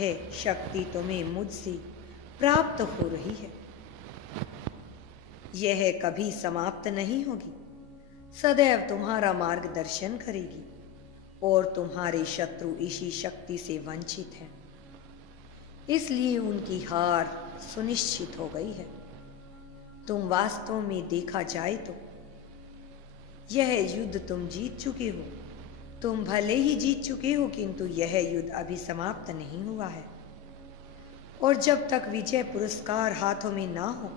यह शक्ति तुम्हें मुझसे प्राप्त हो रही है। यह कभी समाप्त नहीं होगी, सदैव तुम्हारा मार्गदर्शन करेगी और तुम्हारे शत्रु इसी शक्ति से वंचित हैं, इसलिए उनकी हार सुनिश्चित हो गई है। तुम वास्तव में देखा जाए तो यह युद्ध तुम जीत चुके हो। तुम भले ही जीत चुके हो, किंतु यह युद्ध अभी समाप्त नहीं हुआ है और जब तक विजय पुरस्कार हाथों में ना हो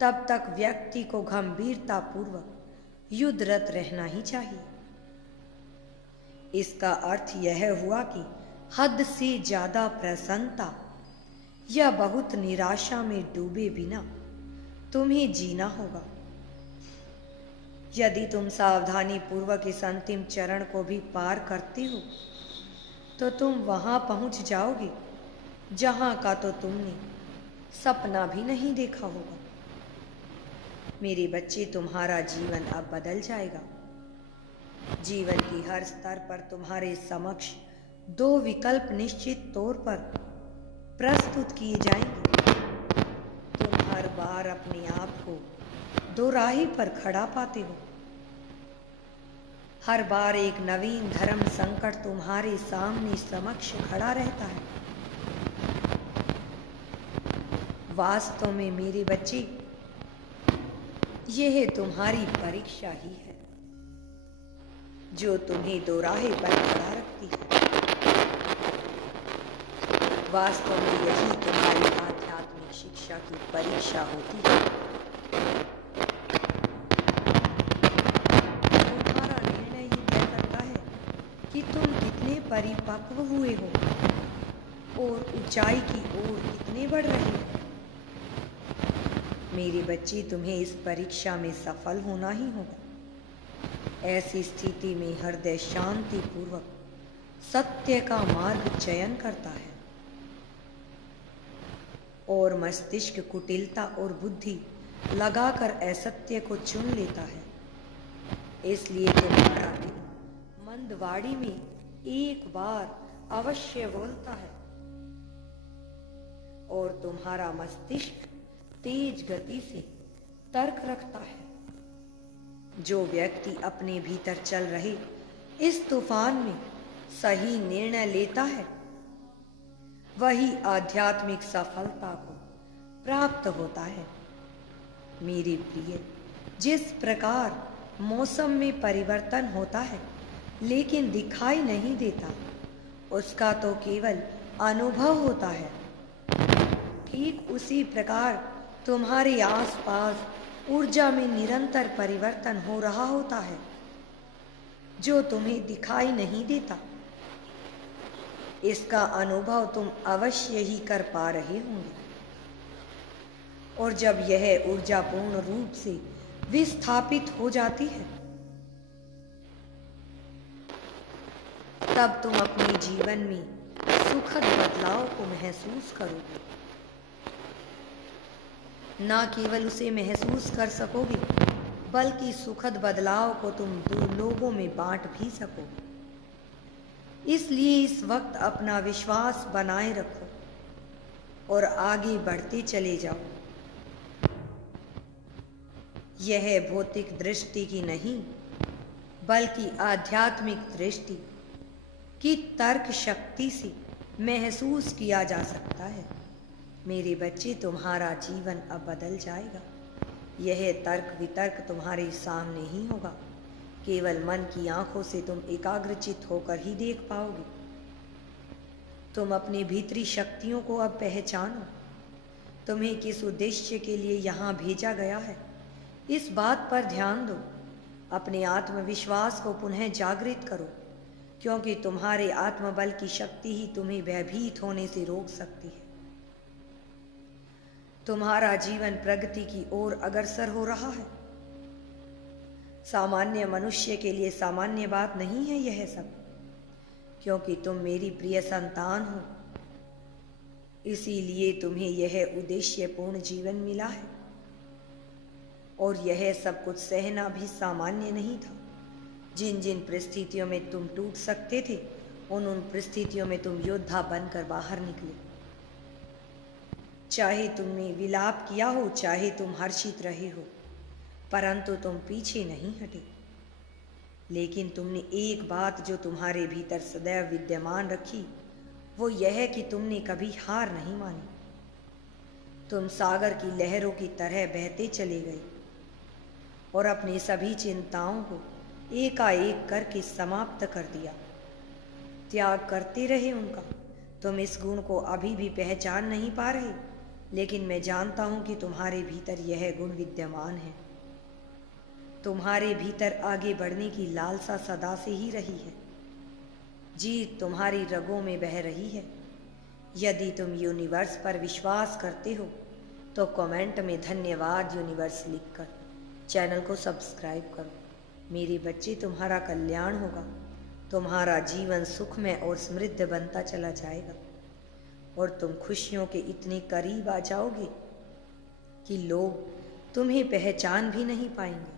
तब तक व्यक्ति को गंभीरता पूर्वक युद्धरत रहना ही चाहिए। इसका अर्थ यह हुआ कि हद से ज्यादा प्रसन्नता या बहुत निराशा में डूबे बिना तुम्हें जीना होगा। यदि तुम सावधानी पूर्वक इस अंतिम चरण को भी पार करते हो तो तुम वहां पहुंच जाओगे जहां का तो तुमने सपना भी नहीं देखा होगा। मेरे बच्चे, तुम्हारा जीवन अब बदल जाएगा। जीवन की हर स्तर पर तुम्हारे समक्ष दो विकल्प निश्चित तौर पर प्रस्तुत किए जाएंगे। तुम हर बार अपने आप को दो राही पर खड़ा पाते हो। हर बार एक नवीन धर्म संकट तुम्हारे सामने समक्ष खड़ा रहता है। वास्तव में मेरे बच्चे, यह तुम्हारी परीक्षा ही है जो तुम्हें दो राहे पर खड़ा रखती है। वास्तव में यही तुम्हारी आध्यात्मिक शिक्षा की परीक्षा होती है। तुम्हारा निर्णय ही तय करता है कि तुम कितने परिपक्व हुए हो और ऊंचाई की ओर कितने बढ़ रहे हो। मेरे बच्चे, तुम्हें इस परीक्षा में सफल होना ही होगा। ऐसी स्थिति में हृदय शांति पूर्वक सत्य का मार्ग चयन करता है और मस्तिष्क कुटिलता और बुद्धि लगाकर असत्य को चुन लेता है। इसलिए तुम्हारा दिल मंदवाड़ी में एक बार अवश्य बोलता है और तुम्हारा मस्तिष्क तेज गति से तर्क रखता है। जो व्यक्ति अपने भीतर चल रहे इस तूफान में सही निर्णय लेता है वही आध्यात्मिक सफलता को प्राप्त होता है। मेरे प्रिय, जिस प्रकार मौसम में परिवर्तन होता है लेकिन दिखाई नहीं देता, उसका तो केवल अनुभव होता है, ठीक उसी प्रकार तुम्हारे आसपास ऊर्जा में निरंतर परिवर्तन हो रहा होता है जो तुम्हें दिखाई नहीं देता। इसका अनुभव तुम अवश्य ही कर पा रहे होंगे और जब यह ऊर्जा पूर्ण रूप से विस्थापित हो जाती है तब तुम अपने जीवन में सुखद बदलाव को महसूस करोगे। ना केवल उसे महसूस कर सकोगे बल्कि सुखद बदलाव को तुम दो लोगों में बांट भी सकोगे। इसलिए इस वक्त अपना विश्वास बनाए रखो और आगे बढ़ते चले जाओ। यह भौतिक दृष्टि की नहीं बल्कि आध्यात्मिक दृष्टि की तर्क शक्ति से महसूस किया जा सकता है। मेरे बच्चे, तुम्हारा जीवन अब बदल जाएगा। यह तर्क वितर्क तुम्हारे सामने ही होगा। केवल मन की आंखों से तुम एकाग्रचित होकर ही देख पाओगे। तुम अपनी भीतरी शक्तियों को अब पहचानो। तुम्हें किस उद्देश्य के लिए यहाँ भेजा गया है, इस बात पर ध्यान दो। अपने आत्मविश्वास को पुनः जागृत करो, क्योंकि तुम्हारे आत्मबल की शक्ति ही तुम्हें भयभीत होने से रोक सकती है। तुम्हारा जीवन प्रगति की ओर अग्रसर हो रहा है। सामान्य मनुष्य के लिए सामान्य बात नहीं है यह सब, क्योंकि तुम मेरी प्रिय संतान हो। इसीलिए तुम्हें यह उद्देश्यपूर्ण जीवन मिला है और यह सब कुछ सहना भी सामान्य नहीं था। जिन जिन परिस्थितियों में तुम टूट सकते थे उन परिस्थितियों में तुम योद्धा बनकर बाहर निकले। चाहे तुमने विलाप किया हो, चाहे तुम हर्षित रहे हो, परंतु तुम पीछे नहीं हटे। लेकिन तुमने एक बात जो तुम्हारे भीतर सदैव विद्यमान रखी, वो यह कि तुमने कभी हार नहीं मानी। तुम सागर की लहरों की तरह बहते चले गए और अपनी सभी चिंताओं को एकाएक करके समाप्त कर दिया। त्याग करते रहे उनका। तुम इस गुण को अभी भी पहचान नहीं पा रहे, लेकिन मैं जानता हूं कि तुम्हारे भीतर यह गुण विद्यमान है। तुम्हारे भीतर आगे बढ़ने की लालसा सदा से ही रही है। जीत तुम्हारी रगों में बह रही है। यदि तुम यूनिवर्स पर विश्वास करते हो तो कमेंट में धन्यवाद यूनिवर्स लिखकर चैनल को सब्सक्राइब करो। मेरे बच्चे, तुम्हारा कल्याण होगा। तुम्हारा जीवन सुखमय और समृद्ध बनता चला जाएगा और तुम खुशियों के इतने करीब आ जाओगे कि लोग तुम्हें पहचान भी नहीं पाएंगे।